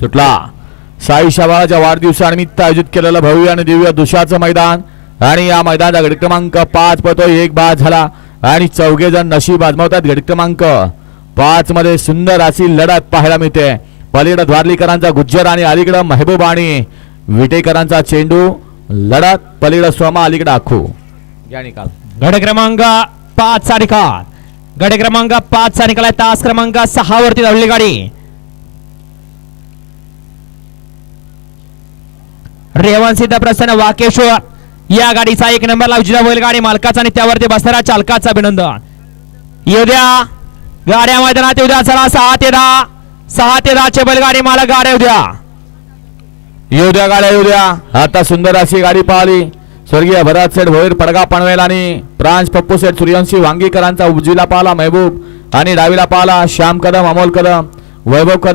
सुटला. साई शाबाच्या वाढदिवसानिमित्त आयोजित केलेलं भव्य आणि दिव्य दुशाचं मैदान आणि या मैदानाचा गट क्रमांक पाच पतो एक बाद झाला आणि चौघे जण नशीब आजमावतात गट क्रमांक पाच मध्ये सुंदर अशी लढत पाहायला मिळते. पलीकडे द्वारलीकरांचा गुज्जर आणि अलीकडं मेहबूब आणि विटेकरांचा चेंडू. लढत पलीकडं सोमा अलीकडं आखू. या निकाल. गड क्रमांक पाच चा निकाल. गड क्रमांक पाच चा निकाल आहे. तास क्रमांक सहा वरती धावली गाडी. रेवण सिद्ध प्रसन्न वाकेश्वर. या गाडीचा एक नंबरला उजव्या बैल गाडी मालकाचा आणि त्यावरती बसणाऱ्या चालकाचा अभिनंदन. येऊ द्या. गाड्या मैदानात येऊ द्या. चला सहा ते दहा. सहा ते दहाचे बैलगाडी मालक गाड्या येऊ द्या. येऊ द्या गाड्या येऊ द्या. आता सुंदर अशी गाडी पाहिली. स्वर्गीय भरत सेठ भोईर पडगा पनवेल आणि प्रांश पप्पू सेठ सूर्यवंशी वांगीकरांचा उजवीला पाहला महबूब आणि डावीला पाहला श्याम कदम अमोल कदम वैभव कदम.